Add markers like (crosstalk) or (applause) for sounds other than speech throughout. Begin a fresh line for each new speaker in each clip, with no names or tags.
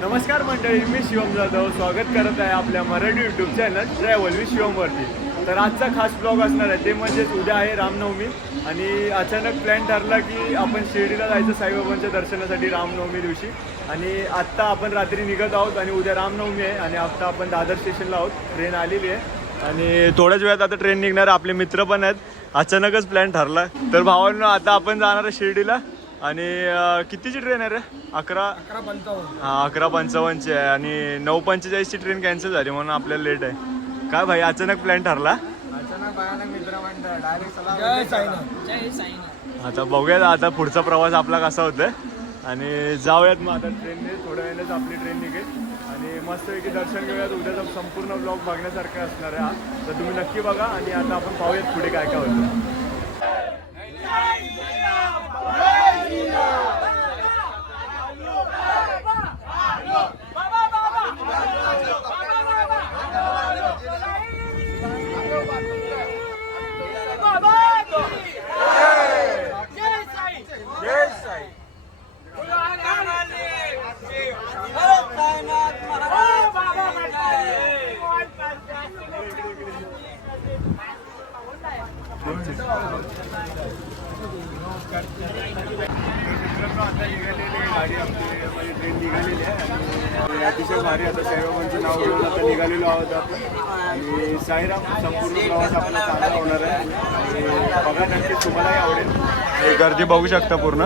नमस्कार मंडळी मी शिवम जाधव. स्वागत करत आहे आपल्या Marathi YouTube channel travel with शिवमवरती. तर आजचा खास ब्लॉग असणार आहे. ते म्हणजेच उद्या आहे रामनवमी आणि अचानक प्लॅन ठरला की आपण शिर्डीला जायचं साईबाबांच्या दर्शनासाठी रामनवमी दिवशी. आणि आत्ता आपण रात्री निघत आहोत आणि उद्या रामनवमी आहे आणि आत्ता आपण दादर स्टेशनला आहोत. ट्रेन आलेली आहे. आणि थोड्याच वेळात आता ट्रेन निघणार आपले मित्र पण आहेत. अचानकच प्लॅन ठरला. तर भावांनो आता आपण जाणार आहे शिर्डीला. आणि अं, कितीची ट्रेन आहे रे? अकरा?
अकरा पंचावन्न.
हा अकरा पंचावन्नची आहे आणि नऊ पंचेचाळीसची ट्रेन कॅन्सल झाली म्हणून आपल्याला लेट आहे. काय भाई अचानक प्लॅन ठरला?
अचानक भयानक मित्र म्हणतात डायरेक्ट जय
आता बघूयात आता पुढचा प्रवास आपला कसा होतोय. आणि जाऊयात मग आता ट्रेनने थोड्या वेळेनेच आपली ट्रेन निघेल. आणि मस्तपैकी दर्शन घेऊयात. उद्याचा संपूर्ण ब्लॉग बघण्यासारखा असणार आहे हा. तर तुम्ही नक्की बघा आणि आता आपण पाहूयात पुढे काय काय होतं. गाडी आपली ट्रेन निघालेली आहे आणि अतिशय भारी आता साईबाबांचं नाव घेऊन आता निघालेलो आहोत आपण. आणि साईराम संपूर्ण प्रवास आपला चांगला होणार आहे. आणि बघा नक्कीच तुम्हालाही आवडेल. गर्दी बघू शकता पूर्ण.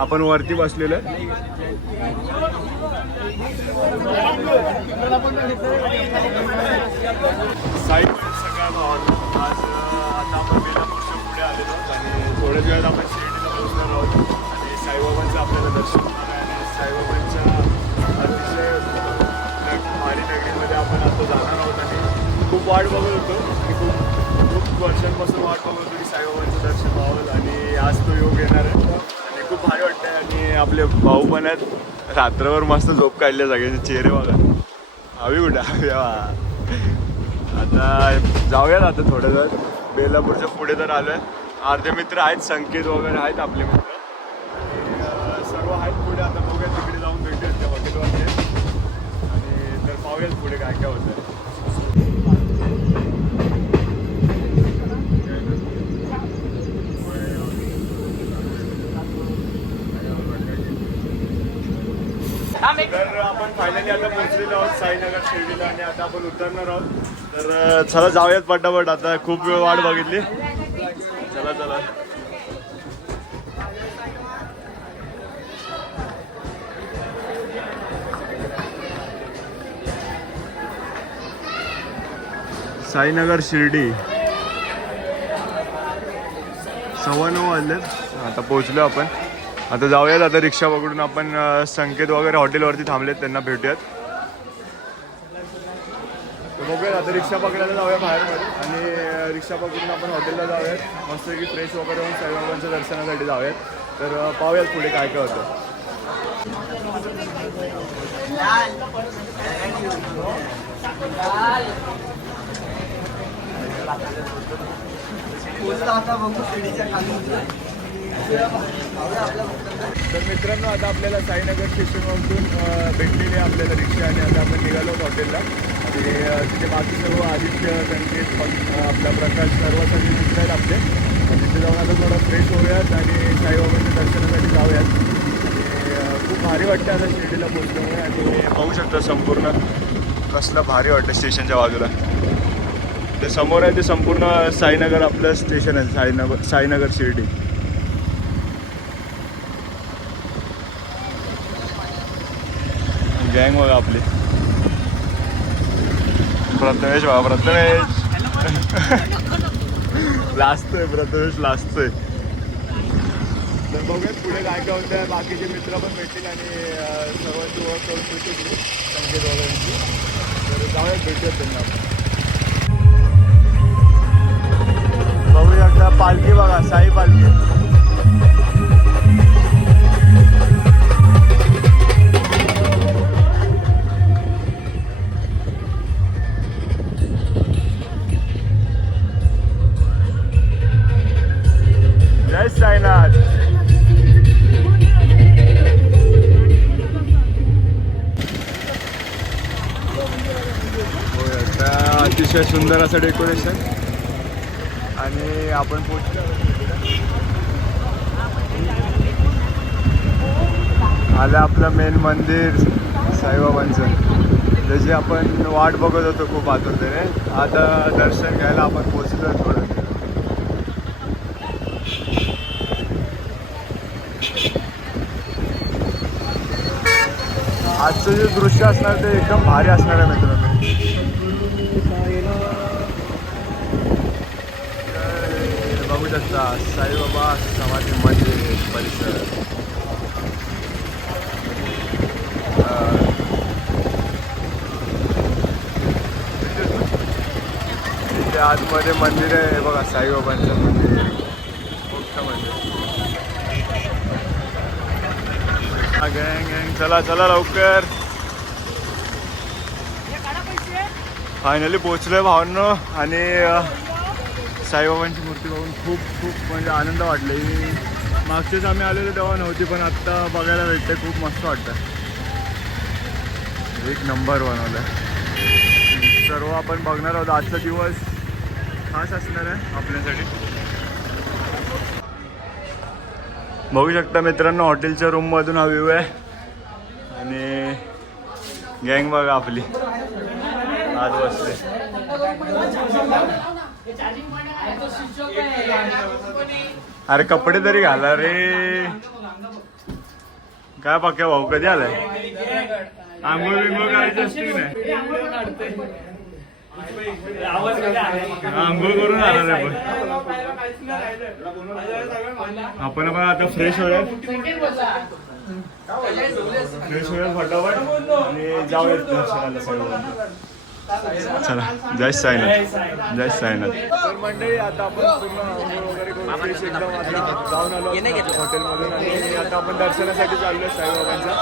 आपण वरती बसलेलो आहे. साई सगळ्या आज आता आपण बेलापूरच्या पुढे आलेलो आहोत आणि थोड्याच वेळात आपण शिर्डीला पोहोचणार आहोत आणि साईबाबांचं आपल्याला दर्शन होणार आहे आणि साईबाबांच्या अतिशय नग- भारी नगरीमध्ये आपण आता जाणार आहोत आणि खूप वाट बघत होतो. आणि खूप खूप वर्षांपासून वाट बघत होतो की साईबाबांचं दर्शन. व्हावं आणि आज तो योग येणार आहे आणि खूप भारी वाटतंय. आणि आपले भाऊ पण आहेत. रात्रभर मस्त झोप काढल्या सगळ्यांचे. चेहरे बघा हवी कुठं हवी आता जाऊयात आता थोडं जर. बेलापूरच्या पुढे तर आलोय. अर्धे मित्र आहेत संकेत वगैरे आहेत आपले मित्र. आणि सर्व आहेत पुढे. आता बघूया तिकडे जाऊन भेटूयात त्या हॉटेलवरती आणि तर पाहूयात पुढे काय काय होतं तर आपण फायनली आता पोहोचलेलो आहोत साईनगर शिर्डीला आणि आता आपण उतरणार आहोत. तर चला जाऊयात पटापट. आता खूप वेळ वाट बघितली. चला चला. साईनगर शिर्डी. सव्वा नऊ वाजले. आता पोहोचलो आपण. आता जाऊयात आता रिक्षा पकडून आपण संकेत वगैरे हॉटेलवरती थांबलेत त्यांना भेटूयात. बघूयात. आता रिक्षा पकडायला जाऊया बाहेरमध्ये. आणि रिक्षा पकडून आपण हॉटेलला जाऊयात. मस्त की फ्रेश वगैरे होऊन साईबाबांच्या दर्शनासाठी जाऊयात. तर पाहूयात पुढे काय काय होतं. तर मित्रांनो आता आपल्याला साईनगर स्टेशनवरून भेटलेली आपल्याला रिक्षा आणि आता आपण निघालो हॉटेलला. म्हणजे, आणि तिथे बाकी सर्व आदित्य संकेत आपल्या आपला प्रकाश सर्व सगळे मित्र आहेत आपले. तिथे जाऊन आता थोडं फ्रेश होऊयात आणि साईबाबांच्या दर्शनासाठी जाऊयात. आणि खूप भारी वाटतं आता शिर्डीला पोहोचल्यामुळे आणि पाहू शकता संपूर्ण कसलं भारी वाटतं स्टेशनच्या बाजूला. ते समोर आहे ते संपूर्ण साईनगर आपलं स्टेशन आहे साईनगर साईनगर शिर्डी. गँग बघा आपली. प्रथमेश बघा प्रथमेश. लाजतोय प्रथमेश लाजतोय तर बघूयात पुढे काय काय होतं बाकीचे मित्र पण भेटतील आणि सर्वांची ओळख करून भेटतील संकेत वगैरेंची तर जाऊयात भेटूयात त्यांना बघूया पालखी बघा साई पालखी. अतिशय डेकोरेशन. आणि आपण पोचलो आलं आपलं मेन मंदिर साईबाबांचं. जशी आपण वाट बघत होतो खूप आतुरतेने आता दर्शन घ्यायला आपण पोचलो थोडं. आजचं जे दृश्य असणार ते एकदम भारी असणार आहे मित्र आमचा साईबाबा समाधी मंदिर परिसर. तिथे आतमध्ये मंदिर आहे बघा साईबाबांचं मंदिर. मोठं मंदिर. हा, गँग गँग चला चला लवकर. फायनली पोचलोय भावांनो आणि साईबाबांची मूर्ती बघून खूप खूप म्हणजे आनंद वाटले. ही मागचेच आम्ही आलेलो तेव्हा नव्हती पण आत्ता बघायला भेटते खूप मस्त वाटतं एक नंबर बनवलं सर्व आपण बघणार आहोत. आजचा दिवस खास असणार आहे आपल्यासाठी. बघू शकता मित्रांनो हॉटेलच्या रूममधून हा व्ह्यू आहे. आणि गँग बघा आपली. आज बसले. अरे कपडे तरी घाला रे. काय पाक्या भाऊ कधी आलाय? आंघोळ बिंघोळ करायची असते आंघोळ करून आला रे आपण. आपण आता फ्रेश होऊया फ्रेश होऊया फटाफट. आणि जाऊयात दर्शनाला सगळं चला जय साईनाथ. जय साईनाथ. तर मंडळी आता आपण पूर्ण आंघोळ वगैरे करून fresh एकदम आता जाऊन आलो हॉटेलमधून आणि आता आपण दर्शनासाठी चाललोय साईबाबांच्या.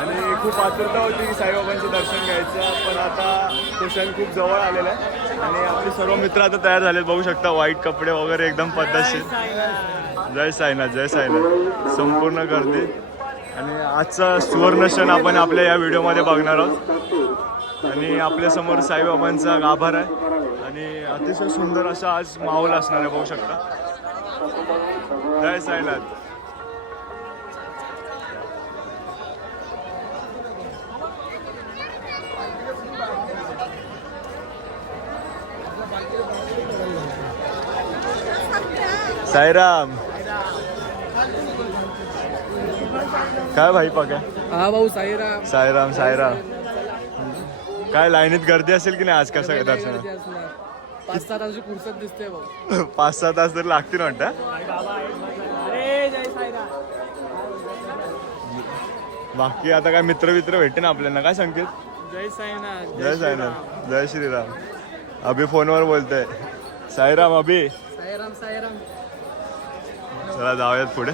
आणि खूप आतुरता होती की साईबाबांचं दर्शन घ्यायचं पण आता तो क्षण खूप जवळ आलेला आहे. आणि आपले सर्व मित्र आता तयार झालेत. बघू शकता व्हाईट कपडे वगैरे एकदम पद्धतशीर. जय साईनाथ जय साईनाथ. संपूर्ण गर्दी. आणि आजचा सुवर्ण क्षण आपण आपल्या या व्हिडिओमध्ये बघणार आहोत. आणि आपल्यासमोर साईबाबांचा गाभार आहे. आणि अतिशय सुंदर असा आज माहोल असणार आहे बघू शकता. जय साईनाथ. साईराम. काय भाई पक्या
हा भाऊ साईराम.
साईराम साईराम. काय लाईनीत गर्दी असेल की नाही आज कसं दर्शन?
पाच सात तासाची फुरसत दिसते (laughs)
पाच सहा तास तरी लागतील वाटतं बाकी आता काय मित्र मित्र भेटते ना आपल्याला काय सांगतील
जय साईनाथ
जय साईनाथ जय श्रीराम. अभि फोनवर बोलतोय. साईराम अभि.
साईराम साईराम.
चला जाऊयात पुढे.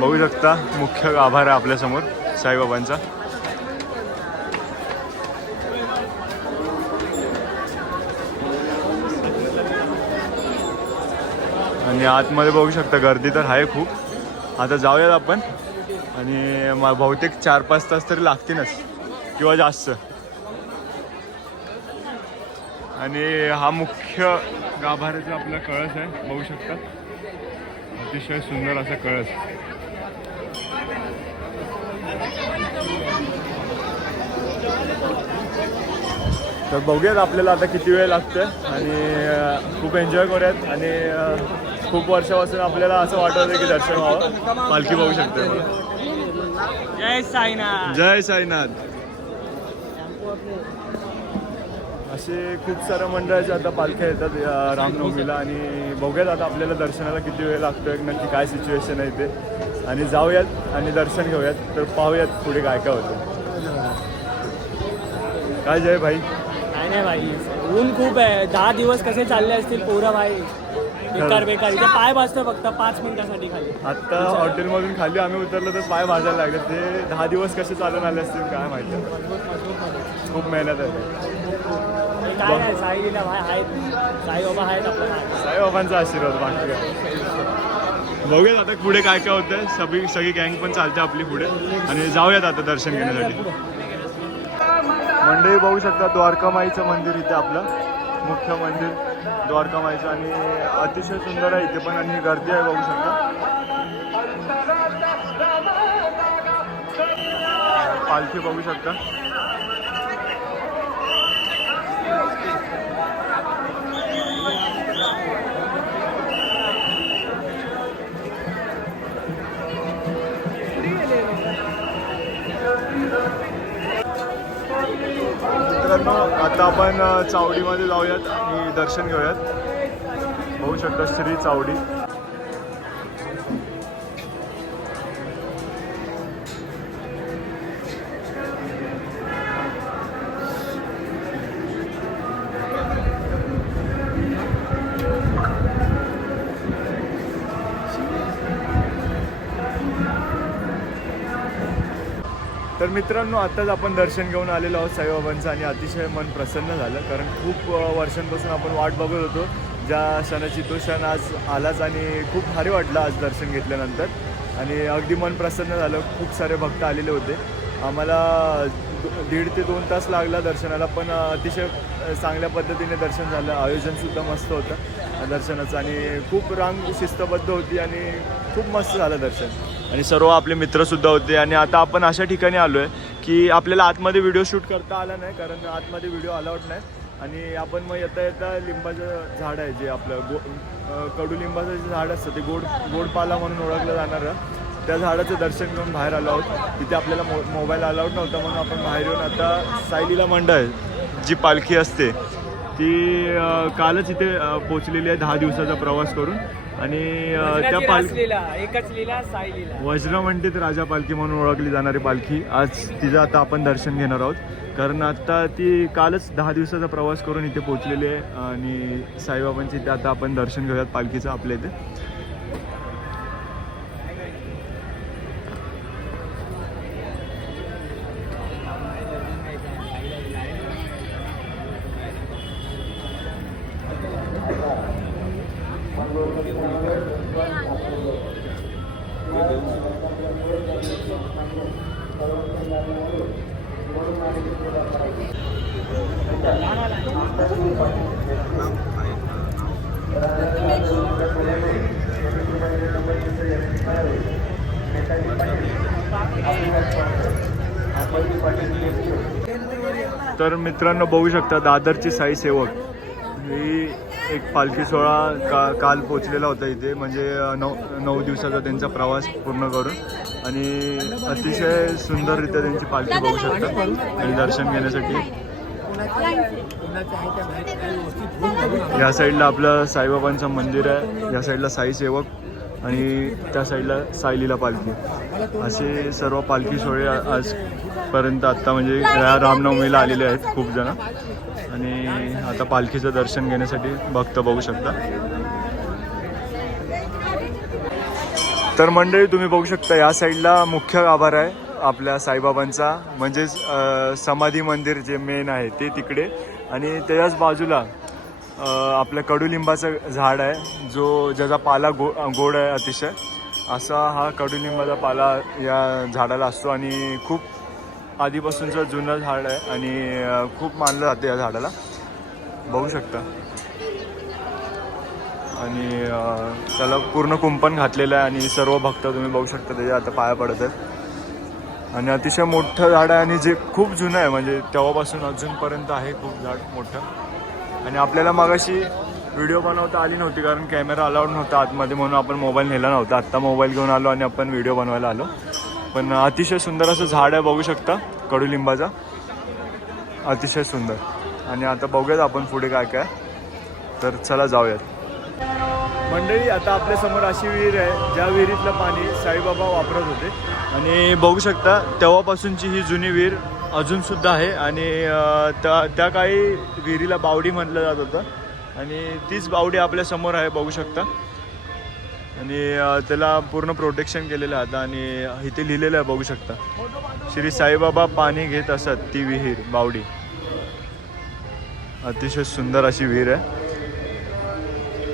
बघू शकता मुख्य गाभार आहे आपल्यासमोर साईबाबांचा. आणि आतमध्ये बघू शकता गर्दी तर आहे खूप. आता जाऊयात आपण. आणि बहुतेक चार पाच तास तरी लागतीलच किंवा जास्त. आणि हा मुख्य गाभाऱ्याचा आपला कळस आहे बघू शकता. अतिशय सुंदर असा कळस. तर बघूयात आपल्याला आता किती वेळ लागतोय आणि खूप एन्जॉय करूयात आणि खूप वर्षापासून आपल्याला असं वाटत होतं की दर्शन व्हावं. पालखी बघू शकते
जय साईनाथ.
जय साईनाथ. असे खूप साऱ्या मंडळाच्या आता पालख्या येतात रामनवमीला आणि बघूयात आता आपल्याला दर्शनाला किती वेळ लागतोय नक्की काय सिच्युएशन आहे ते आणि जाऊयात आणि दर्शन घेऊयात तर पाहूयात पुढे काय काय होतं. काय जय भाई?
नाही नाही भाई ऊन खूप आहे. दहा दिवस कसे चालले असतील पोरं भाई? बेकार बेकार. इथे पाय भाजतो फक्त पाच मिनिटासाठी खाली.
आत्ता हॉटेलमधून खाली आम्ही उतरलो तर पाय भाजायला लागले. ते दहा दिवस कसे चालून आले असतील काय माहिती. खूप मेहनत आहे.
काय नाही साईला भाई आहेत. साईबाबा आहेत आपल्या मागे.
साईबाबांचा आशीर्वाद बाकी काय बघूयात आता पुढे काय काय होतंय. सगळी सगळी गँग पण चालते आपली पुढे. आणि जाऊयात आता दर्शन घेण्यासाठी. मंडळी बघू शकता द्वारकामाईचं मंदिर इथे आपलं. मुख्य मंदिर द्वारकामाईचं. आणि अतिशय सुंदर आहे इथे पण. आणि गर्दी आहे बघू शकता. पालखी बघू शकता. मित्रांनो आता आपण चावडीमध्ये जाऊयात आणि दर्शन घेऊयात. बघू शकता श्री चावडी. मित्रांनो आत्ताच आपण दर्शन घेऊन आलेलो आहोत साईबाबांचं आणि अतिशय मन प्रसन्न झालं कारण खूप वर्षांपासून आपण वाट बघत होतो. ज्या क्षणाची तो क्षण आज आलाच आणि खूप भारी वाटलं आज दर्शन घेतल्यानंतर. आणि अगदी मन प्रसन्न झालं खूप सारे भक्त आलेले होते. आम्हाला दीड ते दोन तास लागला दर्शनाला पण अतिशय चांगल्या पद्धतीने दर्शन झालं. आयोजनसुद्धा मस्त होतं दर्शनाचं. आणि खूप रांग शिस्तबद्ध होती आणि खूप मस्त झालं दर्शन. आणि सर्व आपले मित्रसुद्धा होते. आणि आता आपण अशा ठिकाणी आलो आहे की आपल्याला आतमध्ये व्हिडिओ शूट करता आला नाही कारण आतमध्ये व्हिडिओ अलाउड नाही. आणि आपण मग येता येता लिंबाचं झाड आहे जे आपलं गो कडुलिंबाचं जे झाड असतं ते गोड गोडपाला म्हणून ओळखलं जाणारं. त्या झाडाचं दर्शन घेऊन बाहेर आलो आहोत. तिथे आपल्याला मो मोबाईल अलाउड नव्हता म्हणून आपण बाहेर येऊन आता सायलीला मंडळ जी पालखी असते ती कालच इथे पोचलेली आहे दहा दिवसाचा प्रवास करून. आणि त्या
वज्राची
पालखी
रासलीला एकच लीला साई लीला
वज्रमंडित राजा पालखी म्हणून ओळखली जाणारी पालखी. आज तिचं आता आपण दर्शन घेणार आहोत. कारण आता ती कालच दहा दिवसाचा प्रवास करून इथे पोहोचलेली आहे. आणि साईबाबांची इथे आता आपण दर्शन घेऊयात पालखीचं आपल्या इथे. तर मित्रांनो बघू शकता दादरची साई सेवक. ही एक पालखी सोहळा का काल पोचलेला होता इथे म्हणजे नऊ नऊ दिवसाचा त्यांचा प्रवास पूर्ण करून. आणि अतिशय सुंदररित्या त्यांची पालखी बघू शकता आणि दर्शन घेण्यासाठी. या साईडला आपलं साईबाबांचं मंदिर आहे. या साईडला साई सेवक आणि त्या साईडला सायलीला पालखी. असे सर्व पालखी सोहळे आजपर्यंत आत्ता म्हणजे या रामनवमीला आलेले आहेत खूप जण. आणि आता पालखीचं दर्शन घेण्यासाठी भक्त बघू शकता. तर मंडळी तुम्ही बघू शकता या साईडला मुख्य गाभारा आहे. आपल्या साईबाबांचा म्हणजेच समाधी मंदिर जे मेन आहे ते तिकडे. आणि त्याच्याच बाजूला आपलं कडुलिंबाचं झाड आहे जो ज्याचा पाला गो गोड आहे अतिशय. असा हा कडुलिंबाचा पाला या झाडाला असतो आणि खूप आधीपासूनचं जुनं झाड आहे आणि खूप मानलं जातं या झाडाला. बघू शकता. आणि त्याला पूर्ण कुंपण घातलेलं आहे आणि सर्व भक्त तुम्ही बघू शकता त्याच्या आता पाया पडत आहेत. आणि अतिशय मोठं झाड आहे आणि जे खूप जुनं आहे म्हणजे तेव्हापासून अजूनपर्यंत आहे खूप झाड मोठं. आणि आपल्याला मगाशी व्हिडिओ बनवता आली नव्हती कारण कॅमेरा अलाउड नव्हता आतमध्ये म्हणून आपण मोबाईल नेला नव्हता. आत्ता मोबाईल घेऊन आलो आणि आपण व्हिडिओ बनवायला आलो. पण अतिशय सुंदर असं झाड आहे बघू शकता कडुलिंबाचा. अतिशय सुंदर. आणि आता बघूयात आपण पुढे काय काय. तर चला जाऊयात. मंडळी आता आपल्यासमोर अशी विहीर आहे ज्या विहिरीतलं पाणी साईबाबा वापरत होते. आणि बघू शकता तेव्हापासूनची ही जुनी विहीर अजून सुद्धा आहे. आणि त्या त्या काही विहिरीला बावडी म्हटलं जात होतं. आणि तीच बावडी आपल्यासमोर आहे बघू शकता. आणि त्याला पूर्ण प्रोटेक्शन केलेलं आहे आता आणि इथे लिहिलेलं आहे बघू शकता. श्री साईबाबा पाणी घेत असत ती विहीर बावडी. अतिशय सुंदर अशी विहीर आहे.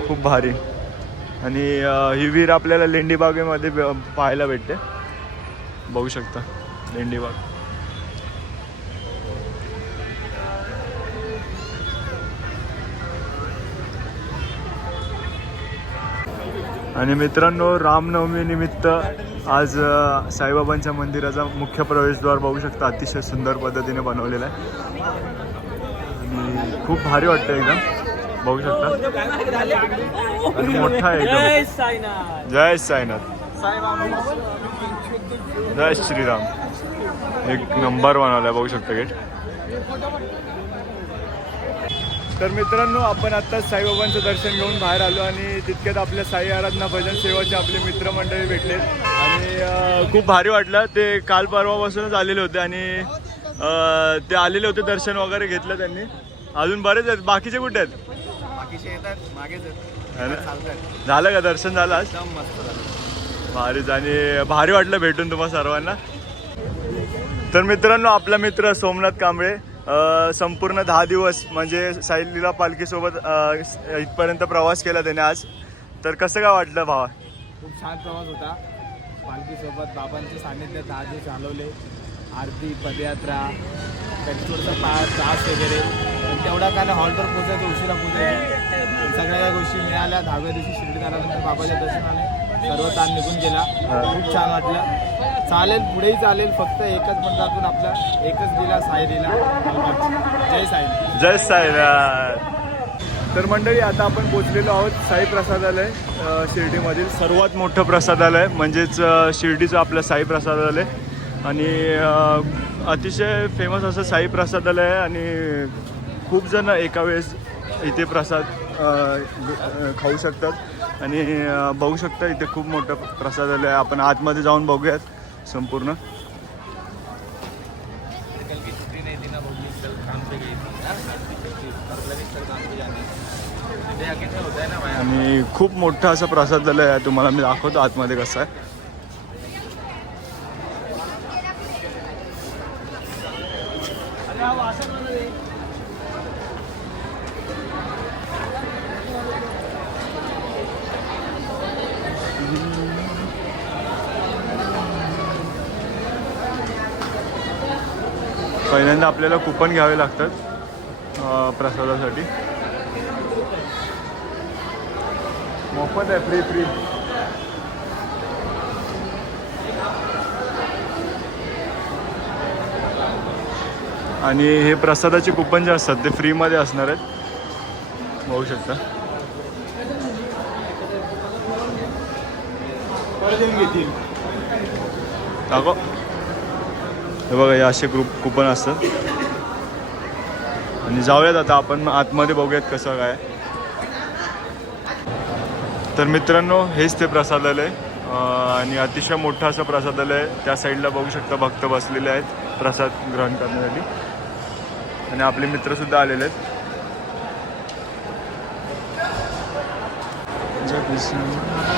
खूप भारी. आणि ही विहीर आपल्याला लेंडीबागेमध्ये पाहायला भेटते. बघू शकता लेंडीबाग. आणि मित्रांनो रामनवमी निमित्त आज साईबाबांच्या मंदिराचा मुख्य प्रवेशद्वार बघू शकता अतिशय सुंदर पद्धतीने बनवलेला आहे. आणि खूप भारी वाटतं एकदम. बघू शकता. आणि मोठा आहे
जय साईनाथ.
जय श्रीराम. एक नंबर बनवलाय बघू शकता गेट तर मित्रांनो आपण आता साईबाबांचं दर्शन घेऊन बाहेर आलो आणि तितक्यात आपल्या साई आराधना भजन सेवाचे आपले मित्रमंडळी भेटले आणि खूप भारी वाटलं. ते काल परवापासूनच आलेले होते आणि ते आलेले होते दर्शन वगैरे घेतलं त्यांनी. अजून बरेच आहेत. बाकीचे कुठे आहेत?
बाकीचे येतात मागेच आहेत.
ना?
चालतात
झालं का दर्शन झालं आज?
एकदम मस्त झालं.
भारीच आणि भारी वाटलं भेटून तुम्हा सर्वांना. तर मित्रांनो आपला मित्र सोमनाथ कांबळे संपूर्ण दहा दिवस म्हणजे साईलीला पालखीसोबत इथपर्यंत प्रवास केला त्याने आज. तर कसं काय वाटलं भावा?
खूप छान प्रवास होता. पालखीसोबत बाबांच्या सान्निध्यात दहा दिवस चालवले आरती पदयात्रा कधी थोडंसं पा त्रास वगैरे. पण तेवढा काय नाही हॉलवर पोचायचं उशिरा पोचायचं सगळ्या या गोष्टी मिळाल्या. दहाव्या दिवशी शिर्डी आल्यानंतर बाबाच्या दर्शनाने सर्व ताण निघून गेला. खूप छान वाटलं. चालेल पुढेही चालेल. फक्त एकच मंत्रातून आपला एकच दिला साई दिला. जय साई
जय साईनाथ. तर मंडळी आता आपण पोचलेलो आहोत साई प्रसादालय शिर्डीमधील सर्वात मोठं प्रसादालय म्हणजेच शिर्डीचं आपलं साई प्रसादालय. आणि अतिशय फेमस असं साई प्रसादालय आहे आणि खूप जण एका वेळेस इथे प्रसाद खाऊ शकतात. आणि बघू शकता इथे खूप मोठं प्रसादालय आहे. आपण आतमध्ये जाऊन बघूयात संपूर्ण. आणि खूप मोठं असं प्रसादालय आहे. तुम्हाला मी दाखवतो आतमध्ये कसं आहे. पहिल्यांदा आपल्याला कुपन घ्यावे लागतात प्रसादासाठी. मोफत आहे फ्री फ्री आणि हे प्रसादाचे कुपन जे असतात ते फ्रीमध्ये असणार आहेत. बघू शकता. दाखव. हे बघा हे असे ग्रुप कुपन असतात. आणि जाऊयात आता आपण. आतमध्ये बघूयात कसं काय. तर मित्रांनो हेच ते प्रसादालय. आणि अतिशय मोठं असं प्रसादालय. त्या साईडला बघू शकता भक्त बसलेले आहेत. प्रसाद ग्रहण करण्यासाठी. आणि आपले मित्रसुद्धा आलेले आहेत. जय कृष्ण.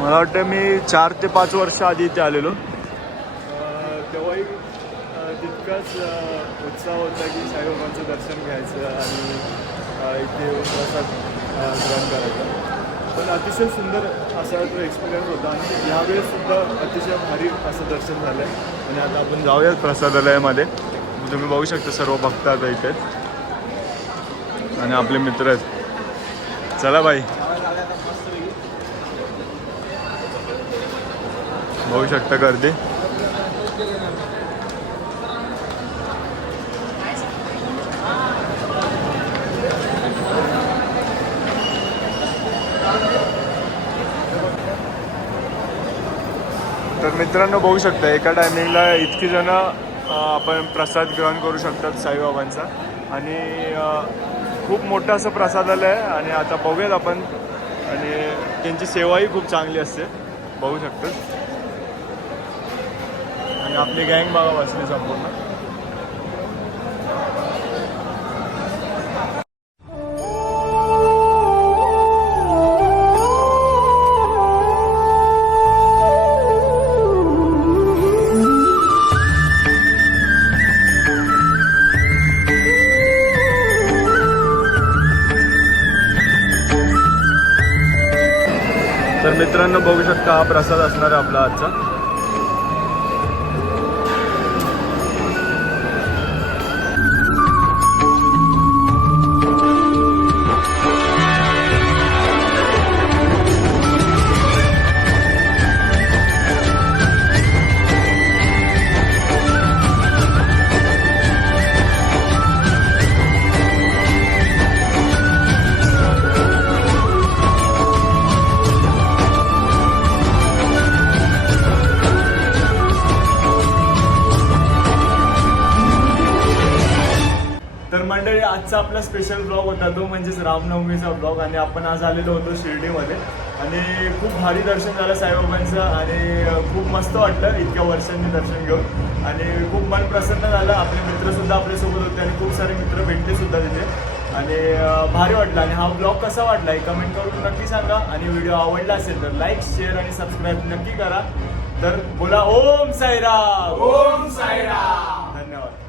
मला वाटतं मी चार ते पाच वर्ष आधी इथे आलेलो. तेव्हाही तितकाच उत्साह होता की साईबाबांचं दर्शन घ्यायचं आणि इथे प्रसाद ग्रहण करायचा. पण अतिशय सुंदर असा तो एक्सपिरियन्स होता आणि यावेळेस सुद्धा अतिशय भारी असं दर्शन झालं आहे आणि आता आपण जाऊयात प्रसादालयामध्ये. तुम्ही बघू शकता सर्व भक्त आता इथे. आणि आपले मित्र आहेत. चला बाई. बघू शकता गर्दी. तर मित्रांनो बघू शकता एका टायमिंगला इतकी जण आपण प्रसाद ग्रहण करू शकतात साईबाबांचा. आणि खूप मोठं असं प्रसादालय आहे आणि आता बघूयात आपण. आणि त्यांची सेवाही खूप चांगली असते. बघू शकतो आपली गँग बघा वाचली संपूर्ण. तर मित्रांनो बघू शकता हा प्रसाद असणार आहे आपला आजचा. मंडळी आजचा आपला स्पेशल ब्लॉग होता. तो म्हणजेच रामनवमीचा ब्लॉग आणि आपण आज आलेलो होतो शिर्डीमध्ये. आणि खूप भारी दर्शन झालं साईबाबांचं. आणि खूप मस्त वाटलं इतक्या वर्षांनी दर्शन घेऊन. आणि खूप मन प्रसन्न झालं. आपले मित्रसुद्धा आपल्यासोबत होते आणि खूप सारे मित्र भेटले सुद्धा तिथे. आणि भारी वाटलं. आणि हा ब्लॉग कसा वाटला हे कमेंट करून नक्की सांगा. आणि व्हिडिओ आवडला असेल तर लाईक शेअर आणि सबस्क्राईब नक्की करा. तर बोला ओम साईराम!
ओम साईराम!